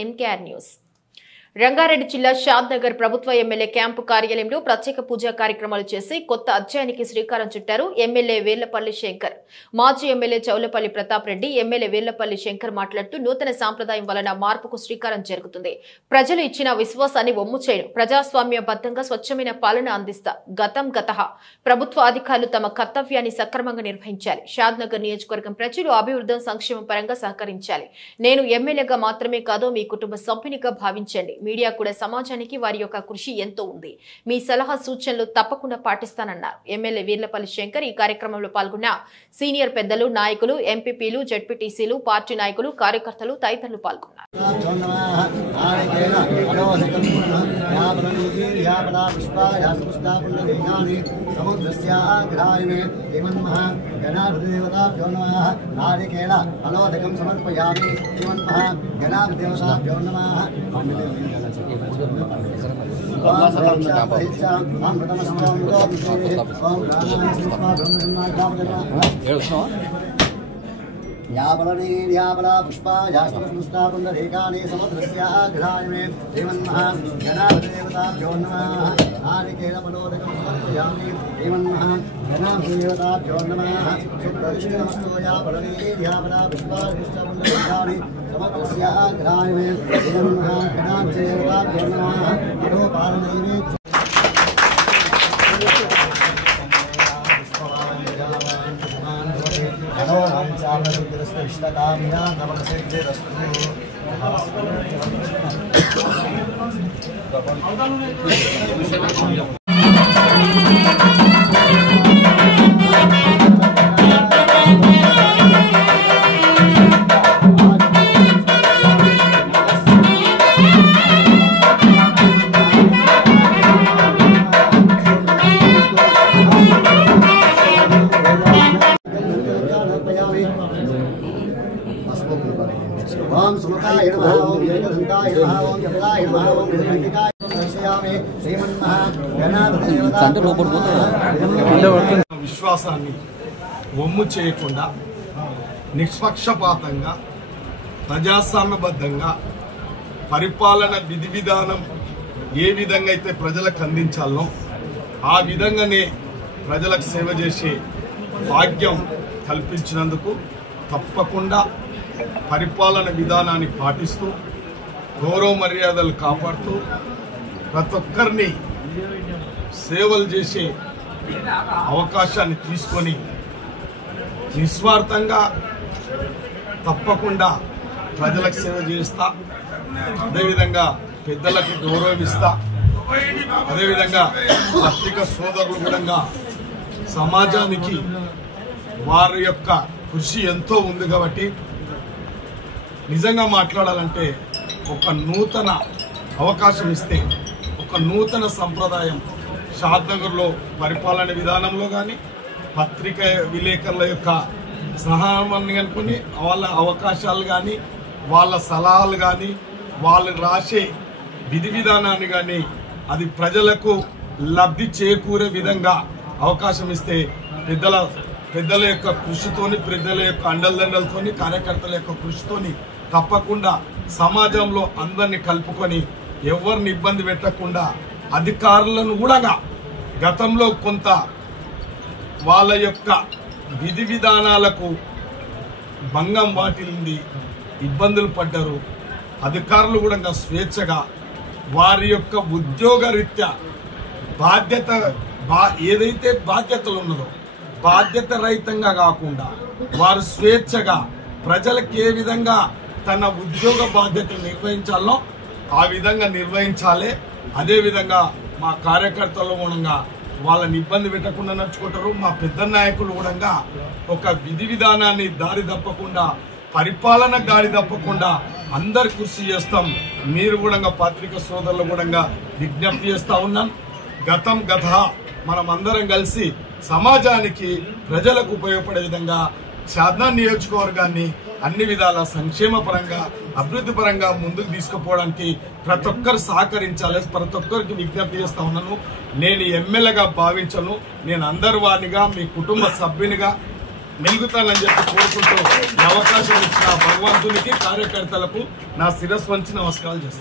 MKR news. Rangareddy జిల్లా షాద్ నగర్ ప్రభుత్వ MLA camp కార్యాలయంలో ప్రత్యేక పూజా కార్యక్రమాలు చేసి కొత్త అధ్యాయానికి శ్రీకారం చుట్టారు ఎమ్మెల్యే వేర్లపల్లి శంకర్. మాజీ ఎమ్మెల్యే చౌలపల్లి ప్రతాప్ రెడ్డి ఎమ్మెల్యే వేర్లపల్లి శంకర్ మాట్లాడుతూ నూతన సాంప్రదాయం వలన మార్పుకు శ్రీకారం జరుగుతుంది. ప్రజలు ఇచ్చిన విశ్వాసాన్ని ఒమ్ము చేయడం, ప్రజాస్వామ్యబద్ధంగా స్వచ్ఛమైన పాలన అందిస్తా. గతం గతః ప్రభుత్వ అధికారులు తమ కర్తవ్యాన్ని సక్రమంగా నిర్వహించాలి. షాద్ నగర్ నియోజకవర్గం ప్రజలు అభివృద్ధి సంక్షేమ పరంగా సహకరించాలి. నేను ఎమ్మెల్యేగా మాత్రమే కాదు మీ కుటుంబ సభ్యునిగా భావించండి. మీడియా కూడా సమాజానికి వారి యొక్క కృషి ఎంతో ఉంది. మీ సలహా సూచనలు తప్పకుండా పాటిస్తానన్నారు ఎమ్మెల్యే వీర్లపల్లి శంకర్. ఈ కార్యక్రమంలో పాల్గొన్న సీనియర్ పెద్దలు, నాయకులు, ఎంపీపీలు, జెడ్పీటీసీలు, పార్టీ నాయకులు, కార్యకర్తలు తదితరులు పాల్గొన్నారు. याबला पुष्पा यास्तपुष्टा पुंडरीकानि समुद्रस्याग्राय मे देवन्महा गणाधिदेवताभ्यो नमः. नारिकेल मनोदकं समर्पयामि देवन्महा गणाधिदेवताभ्यो नमः. सुप्रतिष्ठितमस्तु याबला पुष्पा यास्तपुष्टा पुंडरीकानि समुद्रस्याग्राय मे देवन्महा गणाधिदेवताभ्यो नमः. अधोपारणैवे इष्टकाम्या नवसिद्धिरस्तु. ओम सुमुखाय नमः. ओम एकदन्ताय नमः. ओम जगदाय नमः. ओम जगदम्बिकाय दर्शयामि श्रीमन्महा गणाधिदेवताभ्यो విశ్వాసాన్ని ఒమ్ము చేయకుండా నిష్పక్షపాతంగా ప్రజాస్వామ్యబద్ధంగా పరిపాలన విధి విధానం ఏ విధంగా అయితే ప్రజలకు అందించాలో ఆ విధంగానే ప్రజలకు సేవ చేసే భాగ్యం కల్పించినందుకు తప్పకుండా పరిపాలన విధానాన్ని పాటిస్తూ గౌరవ మర్యాదలు కాపాడుతూ ప్రతి ఒక్కరిని సేవలు చేసే అవకాశాన్ని తీసుకొని నిస్వార్థంగా తప్పకుండా ప్రజలకు సేవ చేస్తా. అదేవిధంగా పెద్దలకు గౌరవం ఇస్తా. అదేవిధంగా పత్రికా సోదరులు కూడా సమాజానికి వారి యొక్క కృషి ఎంతో ఉంది కాబట్టి నిజంగా మాట్లాడాలంటే ఒక నూతన అవకాశం ఇస్తే ఒక నూతన సంప్రదాయం షాద్ నగర్లో పరిపాలన విధానంలో కానీ పత్రికా విలేకరుల యొక్క సహాయాన్ని అనుకుని వాళ్ళ అవకాశాలు కానీ వాళ్ళ సలహాలు కానీ వాళ్ళు రాసే విధి విధానాన్ని కానీ అది ప్రజలకు లబ్ధి చేకూరే విధంగా అవకాశం ఇస్తే పెద్దల యొక్క కృషితోని, పెద్దల యొక్క అండదండలతోని, కార్యకర్తల యొక్క కృషితోని తప్పకుండా సమాజంలో అందరినీ కలుపుకొని ఎవరిని ఇబ్బంది పెట్టకుండా అధికారులను కూడా గతంలో కొంత వాళ్ళ యొక్క విధి విధానాలకు భంగం వాటిల్లింది, ఇబ్బందులు పడ్డారు. అధికారులు కూడా స్వేచ్ఛగా వారి యొక్క ఉద్యోగ రీత్యా ఏదైతే బాధ్యతలు ఉన్నదో బాధ్యత రహితంగా కాకుండా వారు స్వేచ్ఛగా ప్రజలకు ఏ విధంగా తన ఉద్యోగ బాధ్యతలు నిర్వహించాలో ఆ విధంగా నిర్వహించాలి. అదేవిధంగా మా కార్యకర్తలు కూడా వాళ్ళని ఇబ్బంది పెట్టకుండా నడుచుకుంటారు. మా పెద్ద నాయకులు కూడా ఒక విధి విధానాన్ని దారి తప్పకుండా, పరిపాలన గాడి తప్పకుండా అందరు కృషి చేస్తాం. మీరు కూడా పత్రికా సోదరులు కూడా విజ్ఞప్తి చేస్తా ఉన్నాను. గతం గత మనం అందరం కలిసి సమాజానికి ప్రజలకు ఉపయోగపడే విధంగా షాద్నా నియోజకవర్గాన్ని అన్ని విధాల సంక్షేమ పరంగా, అభివృద్ధి పరంగా ముందుకు తీసుకుపోవడానికి ప్రతి ఒక్కరు సహకరించాలి. ప్రతి ఒక్కరికి విజ్ఞప్తి చేస్తా ఉన్నాను. నేను ఎమ్మెల్యేగా భావించను, నేను అందరి వారినిగా, మీ కుటుంబ సభ్యునిగా మెలుగుతానని చెప్పి కోరుకుంటూ ఈ అవకాశం ఇచ్చిన భగవంతునికి కార్యకర్తలకు నా శిరస్సు వంచి నమస్కారాలు చేస్తాను.